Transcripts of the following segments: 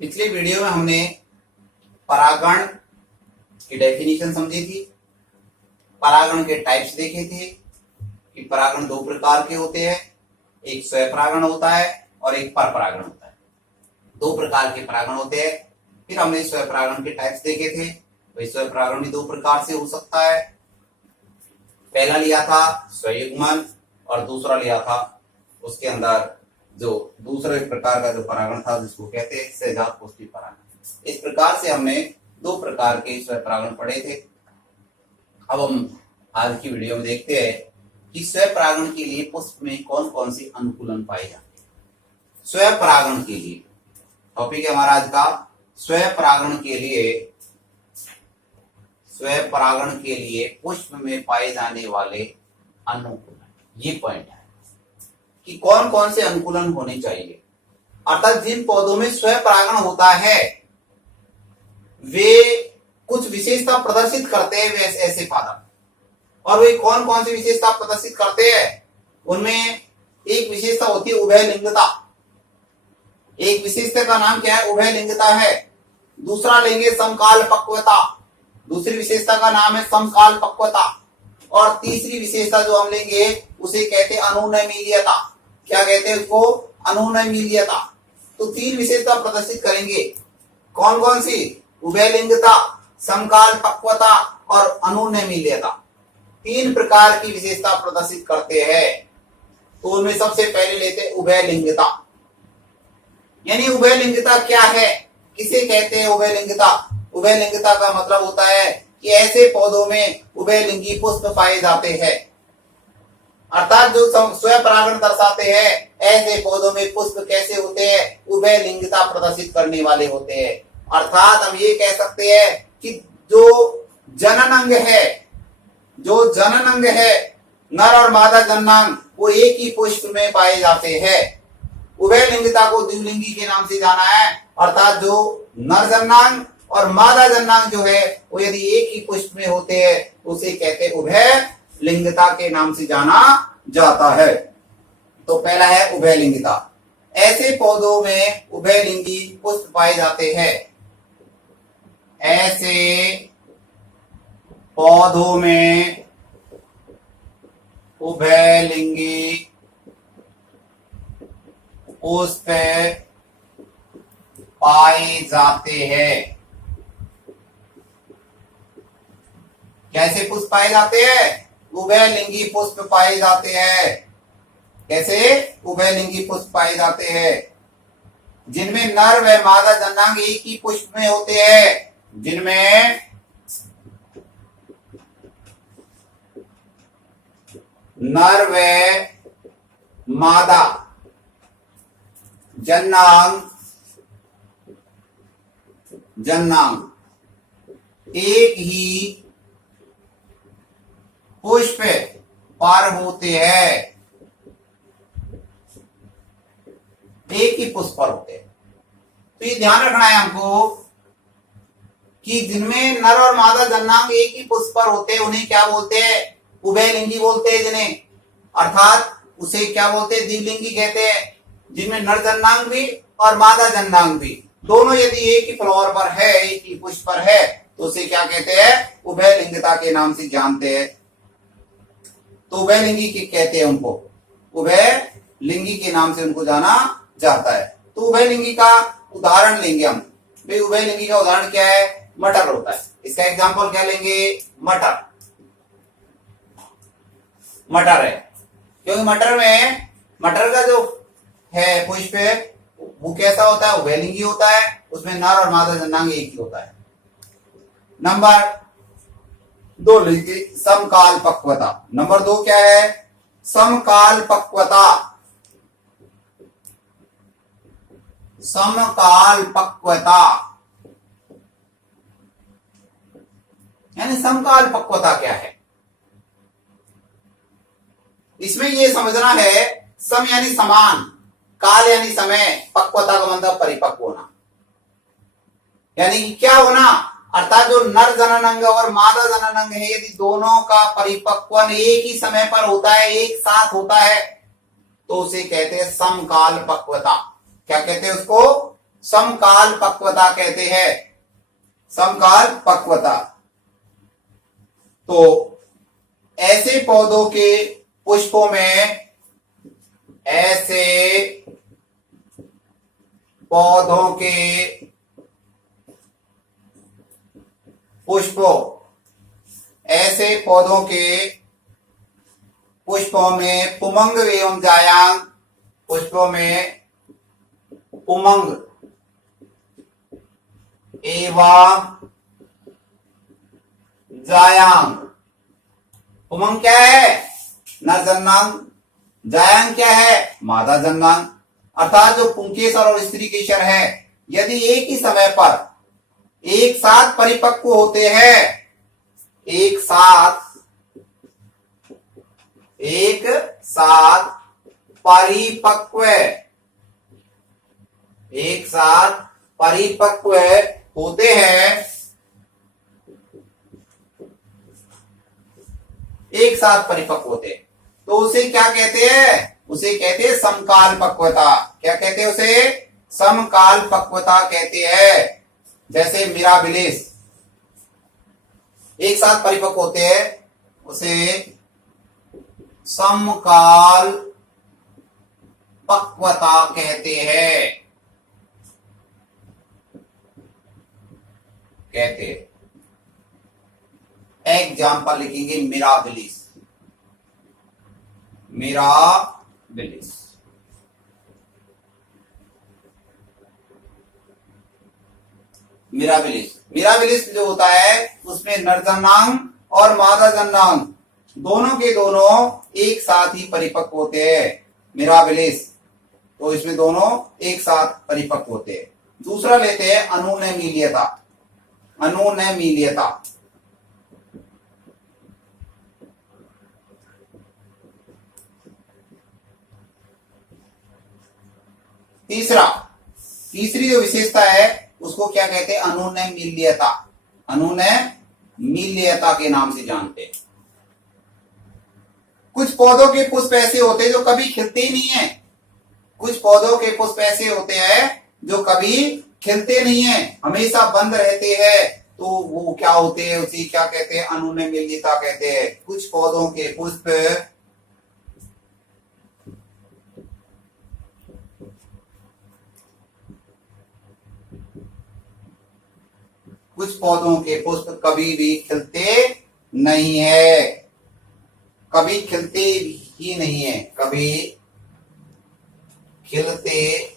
पिछले वीडियो में हमने परागण की डेफिनेशन समझी थी, परागण के टाइप्स देखे थे कि परागण दो प्रकार के होते हैं, एक स्वपरागण होता है और एक परपरागण होता है। दो प्रकार के परागण होते हैं। फिर हमने स्वपरागण के टाइप्स देखे थे। भाई स्वपरागण भी दो प्रकार से हो सकता है। पहला लिया था स्वयुग्मन और दूसरा लिया था उसके अंदर जो दूसरे प्रकार का जो परागण था जिसको कहते हैं सहजात पुष्टि परागण। इस प्रकार से हमने दो प्रकार के स्वपरागण पढ़े थे। अब हम आज की वीडियो में देखते हैं कि स्वपरागण के लिए पुष्प में कौन कौन सी अनुकूलन पाए जाते हैं। स्वपरागण के लिए टॉपिक है हमारा आज का, स्वपरागण के लिए पुष्प में पाए जाने वाले अनुकूलन। ये पॉइंट है कि कौन कौन से अनुकूलन होने चाहिए, अर्थात जिन पौधों में स्वपरागण होता है वे कुछ विशेषता प्रदर्शित करते हैं, वे ऐसे पादप। और वे कौन कौन सी विशेषता प्रदर्शित करते हैं, उनमें एक विशेषता होती है उभयलिंगता। एक विशेषता का नाम क्या है? उभयलिंगता है। दूसरा लेंगे समकाल पक्वता, दूसरी विशेषता का नाम है समकाल पक्वता। और तीसरी विशेषता जो हम लेंगे उसे कहते हैं अनुनयमीलियता। क्या कहते हैं उसको? अनुनयमीलियता। तो तीन विशेषता प्रदर्शित करेंगे। कौन कौन सी? उभयलिंगता, समकाल पक्वता और अनुनयमीलियता। तीन प्रकार की विशेषता प्रदर्शित करते हैं। तो उनमें सबसे पहले लेते हैं उभयलिंगता। यानी उभयलिंगता क्या है, किसे कहते हैं उभयलिंगता? उभयलिंगता का मतलब होता है कि ऐसे पौधों में उभयलिंगी पुष्प पाए जाते हैं, अर्थात जो स्वपरागण दर्शाते हैं ऐसे पौधों में पुष्प कैसे होते हैं? उभयलिंगता प्रदर्शित करने वाले होते हैं। अर्थात हम ये कह सकते हैं कि जो जनन अंग है नर और मादा जननांग, वो एक ही पुष्प में पाए जाते हैं। उभयलिंगता को द्विलिंगी के नाम से जाना है, अर्थात जो नर जननांग और मादा जननांग जो है वो यदि एक ही पुष्प में होते हैं उसे कहते हैं उभयलिंगता के नाम से जाना जाता है। तो पहला है उभयलिंगता। ऐसे पौधों में उभयलिंगी पुष्प पाए जाते हैं। ऐसे पौधों में उभयलिंगी पुष्प पाए जाते हैं। कैसे पुष्प पाए जाते हैं? उभयलिंगी पुष्प पाए जाते हैं। कैसे? उभयलिंगी पुष्प पाए जाते हैं जिनमें नर व मादा जननांग एक ही पुष्प में होते हैं। जिनमें नर व मादा जननांग एक ही पुष्प पर होते हैं, एक ही पुष्प पर होते हैं। तो ये ध्यान रखना है हमको कि जिनमें नर और मादा जननांग एक ही पुष्प पर होते हैं उन्हें क्या बोलते हैं? उभयलिंगी बोलते हैं जिन्हें, अर्थात उसे क्या बोलते हैं? द्विलिंगी कहते हैं। जिनमें नर जननांग भी और मादा जननांग भी दोनों यदि एक ही फ्लावर पर है, एक ही पुष्प पर है, तो उसे क्या कहते हैं? उभयलिंगता के नाम से जानते हैं। तो उभयलिंगी के कहते हैं उनको, उभयलिंगी के नाम से उनको जाना जाता है। तो उभयलिंगी का उदाहरण लेंगे हम। भाई उभयलिंगी का उदाहरण क्या है? मटर होता है। इसका एग्जांपल क्या लेंगे? मटर है, क्योंकि मटर का जो है पुष्प वो कैसा होता है? उभयलिंगी होता है। उसमें नर और मादा जननांग एक ही होता है। नंबर दो लीजिए समकाल पक्वता। नंबर दो क्या है? समकाल पक्वता। समकाल पक्वता यानी समकाल पक्वता क्या है? इसमें यह समझना है, सम यानी समान, काल यानी समय, पक्वता का मतलब परिपक्व होना। यानी कि क्या होना? अर्थात जो नर जननांग और मादा जननांग है यदि दोनों का परिपक्वन एक ही समय पर होता है, एक साथ होता है, तो उसे कहते हैं समकाल पक्वता। क्या कहते हैं उसको? समकाल पक्वता कहते हैं, समकाल पक्वता। तो ऐसे पौधों के पुष्पों में, ऐसे पौधों के पुष्पों, ऐसे पौधों के पुष्पों में पुमंग एवं जायांग, पुष्पों में पुमंग एवं जायांग। पुमंग क्या है? नर जन्नांग। जायांग क्या है? मादा जन्नांग। अर्थात जो पुंकेसर और स्त्री केसर है, यदि एक ही समय पर एक साथ परिपक्व होते हैं, एक साथ परिपक्व, एक साथ परिपक्व होते हैं, एक साथ परिपक्व होते हैं, तो उसे क्या कहते हैं? उसे कहते हैं समकाल पक्वता। क्या कहते हैं उसे? समकाल पक्वता कहते हैं। जैसे मिराबिलिस एक साथ परिपक्व होते हैं, उसे समकाल पक्वता कहते हैं, एग्जाम्पल लिखेंगे मिराबिलिस, मिराबिलिस। मिराबिलिस जो होता है उसमें नर जन्नांग और मादा जन्नांग दोनों के दोनों एक साथ ही परिपक्व होते हैं, मिराबिलिस। तो इसमें दोनों एक साथ परिपक्व होते हैं। दूसरा लेते हैं अनुनैमिलियता। अनुनैमिलियता तीसरी जो विशेषता है उसको क्या कहते हैं? अनुनैमिल्यता। अनुनैमिल्यता के नाम से जानते हैं। कुछ पौधों के पुष्प ऐसे होते हैं जो कभी खिलते ही नहीं है, कुछ पौधों के पुष्प ऐसे होते हैं जो कभी खिलते नहीं है, हमेशा बंद रहते हैं, तो वो क्या होते हैं? उसी क्या कहते हैं? अनुनैमिल्यता कहते हैं। कुछ पौधों के पुष्प कभी भी खिलते नहीं है, कभी खिलते ही नहीं है, कभी खिलते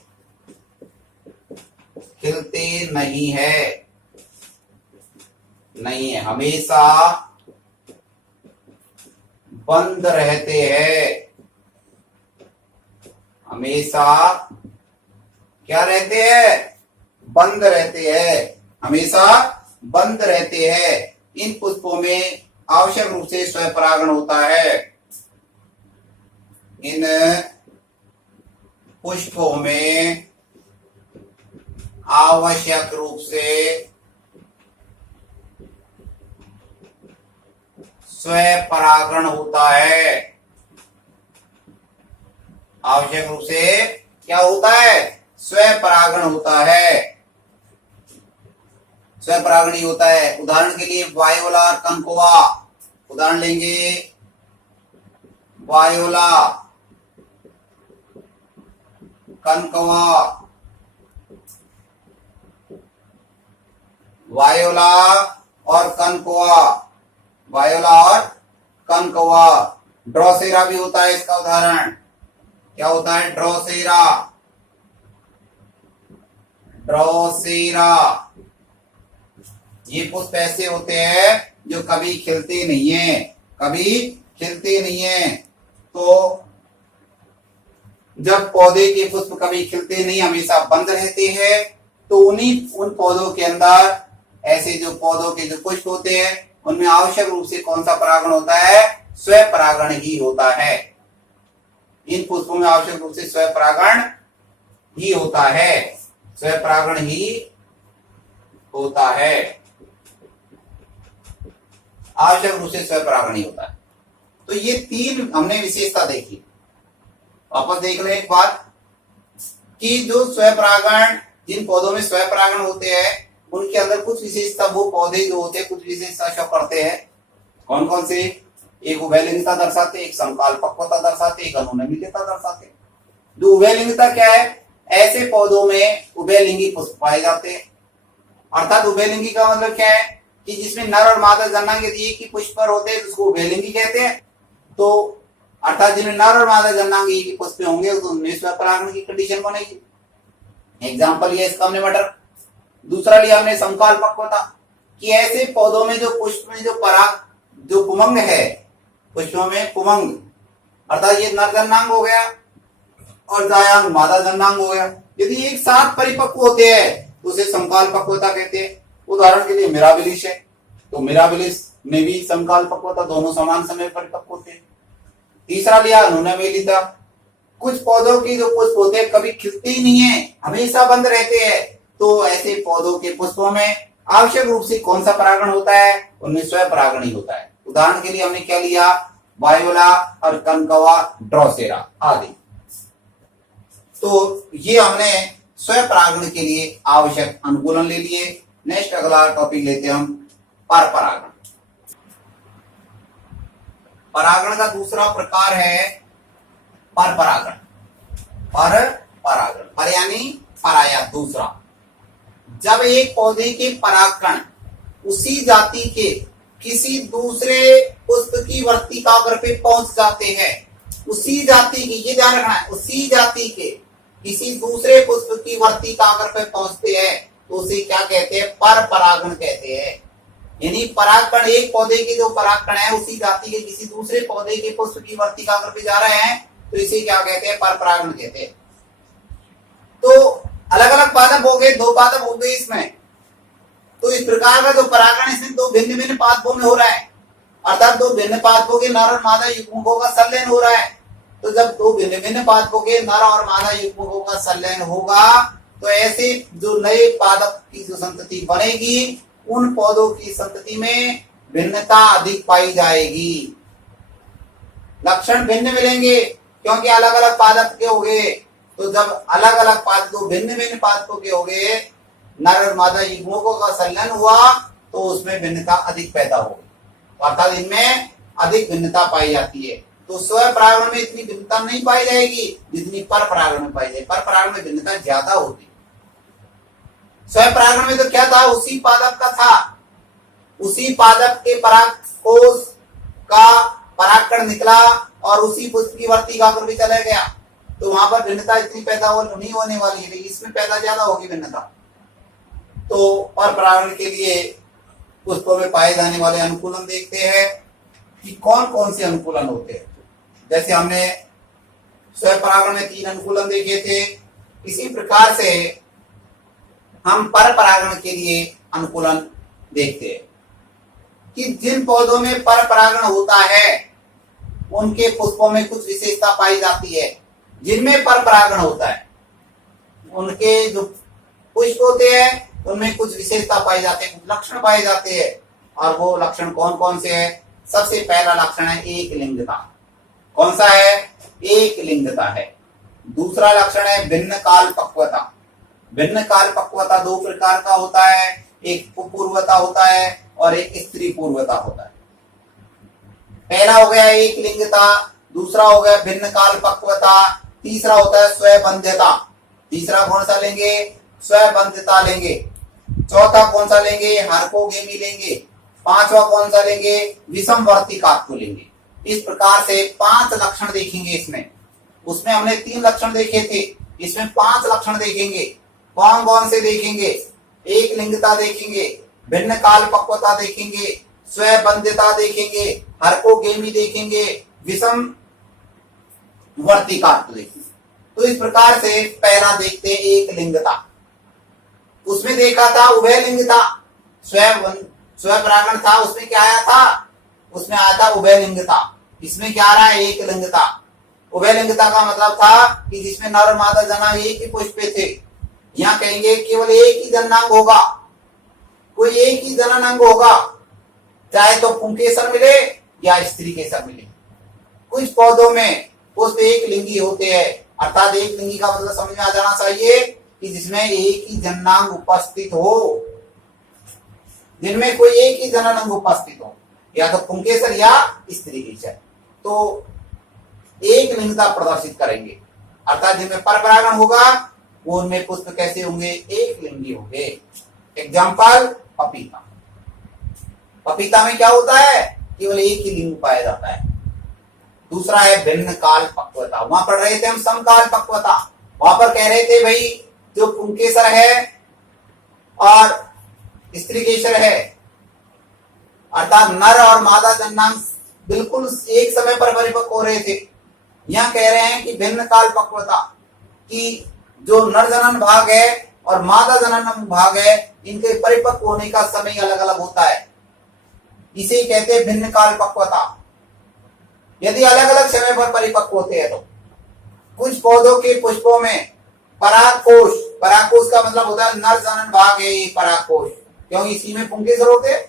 नहीं है, हमेशा बंद रहते हैं, हमेशा क्या रहते हैं? बंद रहते हैं, हमेशा बंद रहते हैं। इन पुष्पों में आवश्यक रूप से स्वपरागण होता है। इन पुष्पों में आवश्यक रूप से स्वपरागण होता है। आवश्यक रूप से क्या होता है? स्वपरागण होता है, स्वपरागणी होता है। उदाहरण के लिए वायोला और कनकोआ, उदाहरण लेंगे वायोला, कनकोआ। वायोला और कनकोआ, वायोला और कनकोआ। ड्रोसेरा भी होता है इसका उदाहरण। क्या होता है? Drosera, Drosera. ये पुष्प ऐसे होते हैं जो कभी खिलते नहीं है, कभी खिलते नहीं है। तो जब पौधे के पुष्प कभी खिलते नहीं, हमेशा बंद रहते हैं, तो उन पौधों के अंदर ऐसे जो पौधों के जो पुष्प होते हैं उनमें आवश्यक रूप से कौन सा परागण होता है? स्वपरागण ही होता है। इन पुष्पों में आवश्यक रूप से स्वपरागण ही होता है, स्वपरागण ही होता है, आवश्यक रूप से स्वपरागण ही होता है। तो ये तीन हमने विशेषता देखी। वापस देख लें एक बार कि जो स्वपरागण जिन पौधों में स्वयं परागण होते हैं उनके अंदर कुछ विशेषता, वो पौधे जो होते हैं कुछ विशेषता शो करते हैं। कौन कौन से? एक उभयलिंगता दर्शाते, एक समकाल पक्वता दर्शाते, एक अनुनमितता दर्शाते। जो उभयलिंगता क्या है? ऐसे पौधों में उभयलिंगी पुष्प पाए जाते हैं। अर्थात उभयलिंगी का मतलब क्या है कि जिसमें नर और मादा जननांग यदि एक ही पुष्प पर होते हैं उसको उभयलिंगी कहते हैं। तो अर्थात जिनमें नर और मादा जननांग एक ही पुष्प होंगे तो उनमें स्वयं परागण की कंडीशन बनेगी। एग्जाम्पल ये इसका हमने मटर। दूसरा लिया हमने समकाल पक्वता, कि ऐसे पौधों में जो पुष्प में जो पराग जो पुमंग है, पुष्पों में पुमंग अर्थात ये नर जननांग हो गया और जायांग मादा जननांग हो गया, यदि एक साथ परिपक्व होते हैं तो उसे समकाल पक्वता कहते हैं। उदाहरण के लिए मिराबिलिस है, तो मिराबिलिस में भी समकाल पक्वता, दोनों समान समय परिपक्व होते हैं। तीसरा लिया अनुनमिलिता, कुछ पौधों की जो पुष्प होते हैं कभी खिलते ही नहीं है, हमेशा बंद रहते हैं, तो ऐसे पौधों के पुष्पों में आवश्यक रूप से कौन सा परागण होता है? उनमें स्वयं परागण ही होता है। उदाहरण के लिए हमने क्या लिया? वायोला और कनकवा, ड्रोसेरा आदि। तो ये हमने स्वयं परागण के लिए आवश्यक अनुकूलन ले लिए। नेक्स्ट अगला टॉपिक लेते हैं हम पर परागण। परागण का दूसरा प्रकार है पर परागण। पर परागण, पर यानी पराया दूसरा। जब एक पौधे के परागकण उसी जाति के किसी दूसरे पुष्प की वर्तिकाग्र पे पहुंच जाते हैं, उसी जाति की, ये ध्यान रखना है, उसी जाति के किसी दूसरे पुष्प की वर्तिकाग्र पे पहुंचते हैं तो उसे क्या कहते हैं? पर परागण कहते हैं। यानी परागकण, एक पौधे के जो परागकण है उसी जाति के किसी दूसरे पौधे के पुष्प की वर्तिकाग्र पे जा रहे हैं तो इसे क्या कहते हैं? पर परागण कहते हैं। तो अलग अलग पादप हो गए, दो पादप हो गए इसमें, तो इस प्रकार का जो परागण इसमें दो भिन्न भिन्न पादपों में हो रहा है, अर्थात दो भिन्न पादपों के नर और मादा युग्मकों का संलयन हो रहा है। तो जब दो भिन्न भिन्न पादपों के नर और मादा युग्मकों का संलयन होगा तो ऐसे जो नए पादप की जो संतति बनेगी उन पौधों की संतति में भिन्नता अधिक पाई जाएगी, लक्षण भिन्न मिलेंगे क्योंकि अलग अलग पादप के हो गए। तो जब अलग अलग पादप, दो भिन्न भिन्न पादपों के हो गए, नर और मादा युग्मकों का संलयन हुआ तो उसमें भिन्नता अधिक पैदा होगी, अर्थात इनमें अधिक भिन्नता पाई जाती है। तो स्वयं परागण में इतनी भिन्नता नहीं पाई जाएगी जितनी पर परागण में पाई जाएगी। पर परागण में भिन्नता ज्यादा होती। स्वयं परागण में तो क्या था? उसी पादप का था, उसी पादप के पराग कोश का परागकण निकला और उसी पुष्प की वर्तिकाग्र भी चला गया, तो वहां पर भिन्नता इतनी पैदा नहीं होने वाली है, लेकिन इसमें पैदा ज्यादा होगी भिन्नता। तो पर परागण के लिए पुष्पों में पाए जाने वाले अनुकूलन देखते हैं कि कौन कौन से अनुकूलन होते हैं। जैसे हमने स्वयं परागण में 3 अनुकूलन देखे थे, इसी प्रकार से हम पर परागण के लिए अनुकूलन देखते हैं कि जिन पौधों में पर परागण होता है उनके पुष्पों में कुछ विशेषता पाई जाती है। जिनमें पर परागण होता है उनके जो पुष्प होते हैं उनमें कुछ विशेषता पाई जाती है, कुछ लक्षण पाए जाते हैं। और वो लक्षण कौन कौन से हैं? सबसे पहला लक्षण है एक लिंगता। कौन सा है? एक लिंगता है। दूसरा लक्षण है भिन्न काल पक्वता। भिन्न काल पक्वता 2 प्रकार का होता है, एक पुपूर्वता होता है और एक स्त्री पूर्वता होता है। पहला हो गया एक लिंगता, दूसरा हो गया भिन्न काल पक्वता, तीसरा होता है स्वयंबंध्यता। तीसरा कौन सा लेंगे? स्वयंबंध्यता लेंगे। चौथा कौन सा लेंगे? हार्कोगेमी लेंगे। पांचवा कौन सा लेंगे? विषमवर्तिकात्व लेंगे। इस प्रकार से 5 लक्षण देखेंगे इसमें। उसमें हमने 3 लक्षण देखे थे, इसमें 5 लक्षण देखेंगे। कौन कौन से देखेंगे? एक लिंगता देखेंगे, भिन्न काल पक्वता देखेंगे, स्वयंबंध्यता देखेंगे, हार्कोगेमी देखेंगे, विषम वर्तिकात्व देखेंगे। तो इस प्रकार से पहला देखते हैं एक लिंगता। उसमें देखा था उभय लिंगता, स्वयं परागण था, उसमें क्या आया था? उसमें आया था उभय लिंगता। इसमें क्या आ रहा है? एक लिंगता। उभय लिंगता का मतलब था कि जिसमें नर और मादा जननांग एक ही पुष्प पे थे। यहाँ कहेंगे केवल एक ही जननांग होगा, कोई एक ही जननांग होगा, चाहे तो पुंकेसर मिले या स्त्री केसर मिले। कुछ पौधों में पुष्प एक लिंगी होते हैं, अर्थात एक लिंगी का मतलब समझ में आ जाना चाहिए कि जिसमें एक ही जननांग उपस्थित हो, जिनमें कोई एक ही जननांग उपस्थित हो, या तो पुंकेसर या स्त्रीकेसर, तो एक लिंगता प्रदर्शित करेंगे। अर्थात जिनमें परपरागण होगा वो उनमें पुष्प कैसे होंगे, एक लिंगी होंगे। एग्जाम्पल पपीता। पपीता में क्या होता है, केवल एक ही लिंग पाया जाता है। दूसरा है भिन्न काल पक्वता। वहां पढ़ रहे थे हम समकाल पक्वता, वहां पर कह रहे थे भाई जो पुंकेसर है और स्त्रीकेसर है, अर्थात नर और मादा जननांग बिल्कुल एक समय पर परिपक्व हो रहे थे। यहां कह रहे हैं कि भिन्न काल पक्वता, कि जो नर जनन भाग है और मादा जनन भाग है, इनके परिपक्व होने का समय अलग अलग होता है। इसे कहते हैं भिन्न काल पक्वता। यदि अलग अलग समय पर परिपक्व होते हैं तो कुछ पौधों के पुष्पों में परागकोश, परागकोश का मतलब होता है नर जनन भाग है ये परागकोश, क्योंकि इसी में पुंकेसर होते हैं।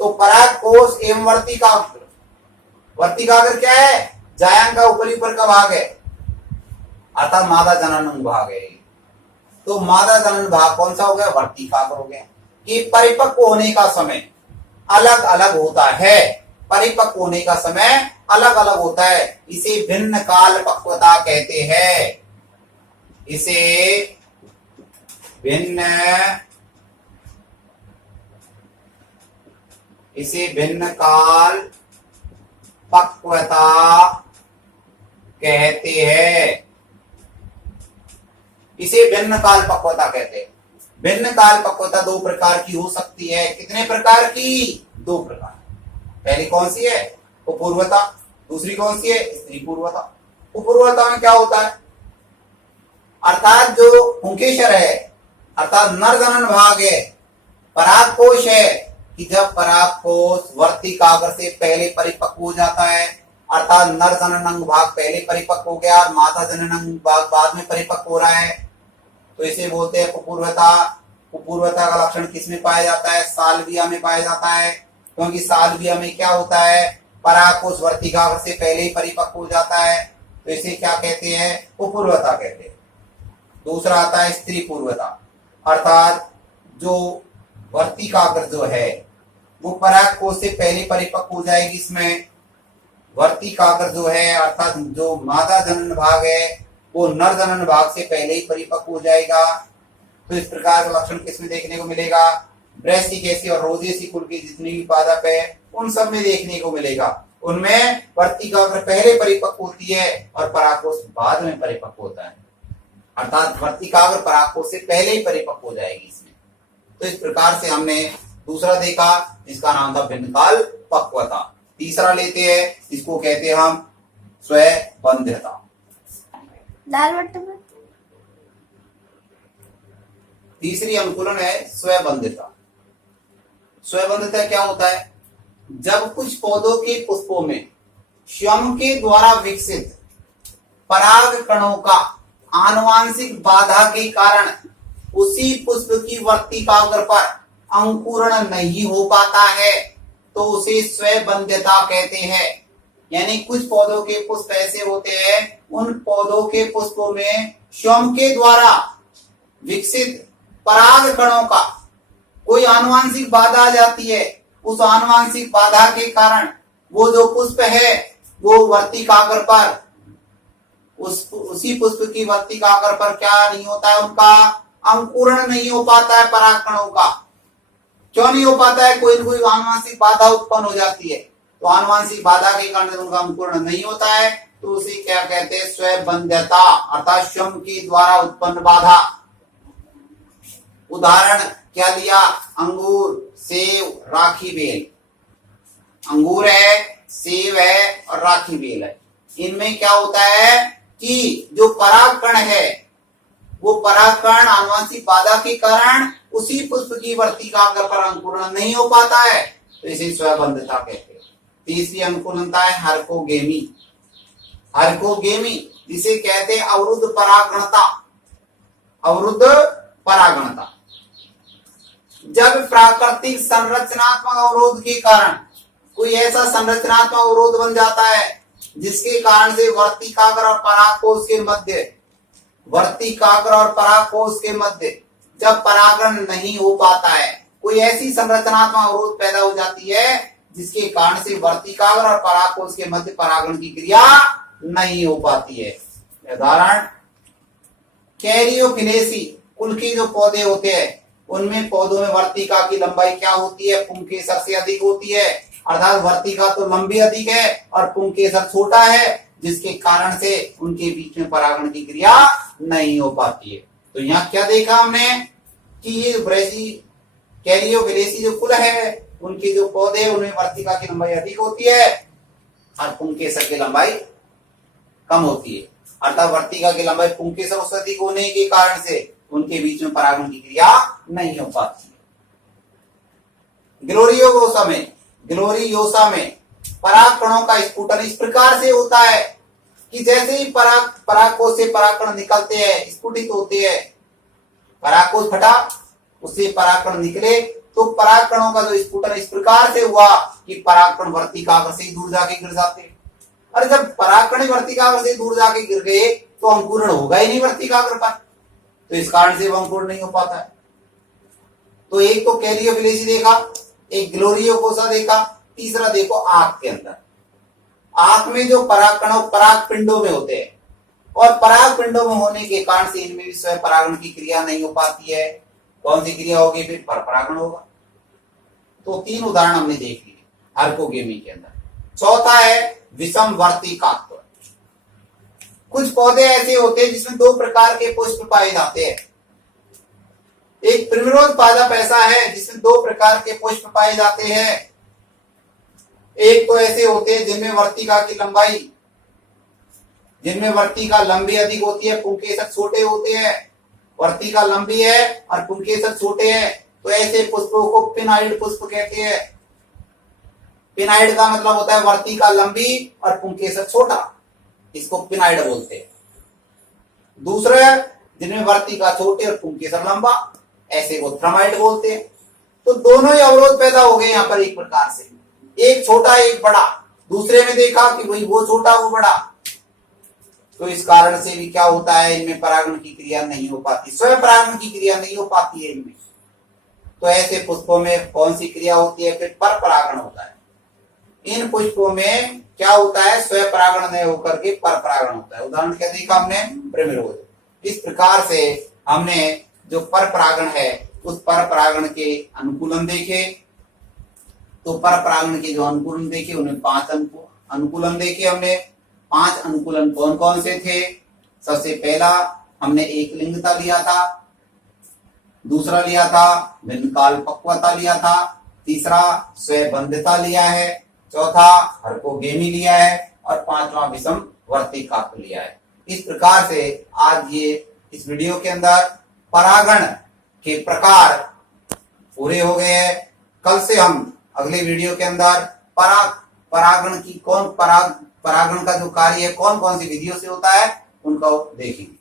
तो परागकोश एवं वर्तिकाग्र, वर्तिकाग्र क्या है, जायांग का ऊपरी ऊपर का भाग है, अर्थात मादा जनन भाग है। तो मादा जनन भाग कौन सा हो गया, वर्तिकाग्र हो गया। कि परिपक्व होने का समय अलग अलग होता है, परिपक्व होने का समय अलग अलग होता है। इसे भिन्न काल पक्वता कहते हैं। इसे भिन्न काल पक्वता कहते हैं। इसे भिन्न काल पक्वता कहते हैं। भिन्न काल पक्वता दो प्रकार की हो सकती है। कितने प्रकार की, दो प्रकार। पहली कौन सी है, अपूर्वता। दूसरी कौन सी है, स्त्री पूर्वता। अपूर्वता में क्या होता है, अर्थात जो पुंकेसर है, अर्थात नर जनन भाग है, परागकोश है, कि जब परागकोश वर्तिकाग्र से पहले परिपक्व हो जाता है, अर्थात नर जनन भाग पहले परिपक्व हो गया और मादा जनन भाग बाद में परिपक्व हो रहा है, तो इसे बोलते हैं कुपूर्वता। कुपूर्वता का लक्षण किसमें पाया जाता है, सालविया में पाया जाता है। क्योंकि सालविया में क्या होता है, परागकोश वर्तिकाग्र से पहले ही परिपक्व हो जाता है, तो इसे क्या कहते हैं, कुपूर्वता कहते हैं। दूसरा आता है स्त्री पूर्वता, अर्थात जो वर्तिकाग्र जो है वो परागकोश से पहले परिपक्व हो जाएगी। इसमें वर्तिकाग्र जो है, अर्थात जो मादा जनन भाग है, वो नर जनन भाग से पहले ही परिपक्व हो जाएगा। तो इस प्रकार का लक्षण किसमें देखने को मिलेगा, ब्रैसिकेसी और रोजेसी कुल की जितनी भी पादप है उन सब में देखने को मिलेगा। उनमें वर्तिकाग्र पहले परिपक्व होती है और परागकोश बाद में परिपक्व होता है, अर्थात वर्तिकाग्र परागकोश से पहले ही परिपक्व हो जाएगी इसमें। तो इस प्रकार से हमने दूसरा देखा, जिसका नाम था भिन्न काल पक्वता। तीसरा लेते हैं, इसको कहते हैं हम स्वबंध्यता। लाल बटन में तीसरी अनुकूलन है स्वबंध्यता। स्वबंध्यता क्या होता है, जब कुछ पौधों के पुष्पों में स्वयं के द्वारा विकसित पराग कणों का आनुवांशिक बाधा के कारण उसी पुष्प की वर्तिकाग्र पर अंकुरण नहीं हो पाता है, तो उसे स्वबंध्यता कहते हैं। यानी कुछ पौधों के पुष्प ऐसे होते हैं, उन पौधों के पुष्पों में स्वयं के द्वारा विकसित पराग कणों का कोई आनुवांशिक बाधा आ जाती है। उस आनुवांशिक बाधा के कारण वो जो पुष्प है वो वर्तिकाग्र पर, उसी पुष्प की वर्तिकाग्र पर क्या नहीं होता है, उनका अंकुरण नहीं हो पाता है पराग कणों का। क्यों नहीं हो पाता है, कोई न कोई आनुवांशिक बाधा उत्पन्न हो जाती है। तो आनुवांशिक बाधा के कारण उनका अंकुरण नहीं होता है, तो उसे क्या कहते हैं, स्वबंध्यता, अर्थात स्वयं के द्वारा उत्पन्न बाधा। उदाहरण क्या लिया, अंगूर, सेव, राखी बेल। अंगूर है, सेव है और राखी बेल है। इनमें क्या होता है कि जो परागकण है वो परागकण आनुवांशिक बाधा के कारण उसी पुष्प की वर्तिकाग्र पर अंकुरण नहीं हो पाता है, तो इसे स्वबंध्यता कहते हैं। तीसरी अनुकूलता है हरकोगेमी। हरकोगेमी जिसे कहते हैं अवरुद्ध परागणता। अवरुद्ध परागणता, जब प्राकृतिक संरचनात्मक अवरोध के कारण कोई ऐसा संरचनात्मक अवरोध बन जाता है जिसके कारण से वर्तिकाग्र और परागकोश के मध्य वर्तिकाग्र और परागकोश के मध्य जब परागण नहीं हो पाता है, कोई ऐसी संरचनात्मक अवरोध पैदा हो जाती है जिसके कारण से वर्तिकाग्र और परागकोश के मध्य परागण की क्रिया नहीं हो पाती है। उदाहरण, कैरियोफिलेसी कुल के जो पौधे होते हैं उनमें पौधों में वर्तिका की लंबाई क्या होती है, पुंकेसर से अधिक होती है, अर्थात वर्तिका तो लंबी अधिक है और पुंकेसर छोटा है, जिसके कारण से उनके बीच में परागण की क्रिया नहीं हो पाती है। तो यहाँ क्या देखा हमने कि ये ब्रेजी कैरियोफिलेसी जो कुल है उनके जो पौधे उनमें वर्तिका की लंबाई अधिक होती है और पुंकेसर की लंबाई कम होती है, अर्थात वर्तिका की लंबाई पुंकेसर से अधिक होने के कारण से उनके बीच में परागण की क्रिया नहीं हो पाती है। ग्लोरियोसा में परागकणों का स्फुटन इस प्रकार से होता है कि जैसे ही परागकोश से परागकण निकलते हैं, स्फुटित होते हैं, परागकोश फटा, उससे परागकण निकले, तो परागकणों का जो स्फुटन इस प्रकार से हुआ कि परागकण वर्तिकाग्र से दूर जाके गिर जाते। और जब परागकण वर्तिकाग्र से दूर जाके गिर गए तो अंकुरण होगा ही नहीं वर्तिकाग्र पर, तो इस कारण से वो अंकुरण नहीं हो पाता है। तो एक तो कैरियोफिलेसी देखा, एक ग्लोरियोकोसा देखा, तीसरा देखो आंख के अंदर। आंख में जो परागकण पराग पिंडों में होते हैं और पराग पिंडों में होने के कारण से इनमें भी स्वयं परागण की क्रिया नहीं हो पाती है। कौन सी क्रिया होगी? फिर पर परागण होगा। तो 3 उदाहरण हमने देख लिए हार्कोगेमी के अंदर। चौथा है विषम वर्तिकात्व। कुछ पौधे ऐसे होते हैं जिसमें 2 प्रकार के पुष्प पाए जाते हैं। एक प्रिमरोज पादप ऐसा है जिसमें 2 प्रकार के पुष्प पाए जाते हैं। एक तो ऐसे होते हैं जिनमें वर्तिका लंबी अधिक होती है, पुंकेसर छोटे होते हैं। वर्तिका लंबी है और पुंकेसर छोटे हैं, तो ऐसे पुष्पों को पिनाइड पुष्प कहते हैं। पिनाइड का मतलब होता है वर्तिका लंबी और पुंकेसर छोटा, इसको पिनाइड बोलते हैं। दूसरा जिनमें वर्तिका छोटे और पुंकेसर लंबा, ऐसे को थ्रमाइड बोलते हैं। तो दोनों ही अवरोध पैदा हो गए यहाँ पर एक प्रकार से, एक छोटा एक बड़ा। दूसरे में देखा कि वही वो छोटा वो बड़ा, तो इस कारण से भी क्या होता है, इनमें परागण की क्रिया नहीं हो पाती, स्वयं परागण की क्रिया नहीं हो पाती है इनमें। तो ऐसे पुष्पों में कौन सी क्रिया होती है? फिर पर परागण होता है। इन पुष्पों में क्या होता है? स्वयं परागण नहीं होकर के पर परागण होता है। उदाहरण क्या देखा हमने? प्रिमरोज। इस प्रकार से हमने जो पर परागण है उस पर परागण के अनुकूलन देखे। तो पर परागण के जो अनुकूलन देखे उन्हें 5 अनुकूलन देखे हमने। 5 अनुकूलन कौन कौन से थे? सबसे पहला हमने एक लिंगता लिया था, दूसरा लिया था भिन्न काल पक्वता लिया था, तीसरा स्वयंबंधता लिया है, चौथा हार्कोगेमी लिया है और 5वां विषम वर्तिकात्व लिया है। इस प्रकार से आज ये इस वीडियो के अंदर परागण के प्रकार पूरे हो गए हैं। कल से हम अगले वीडियो के अंदर परागण का जो कार्य है कौन कौन सी विधियों से होता है उनका देखेंगे।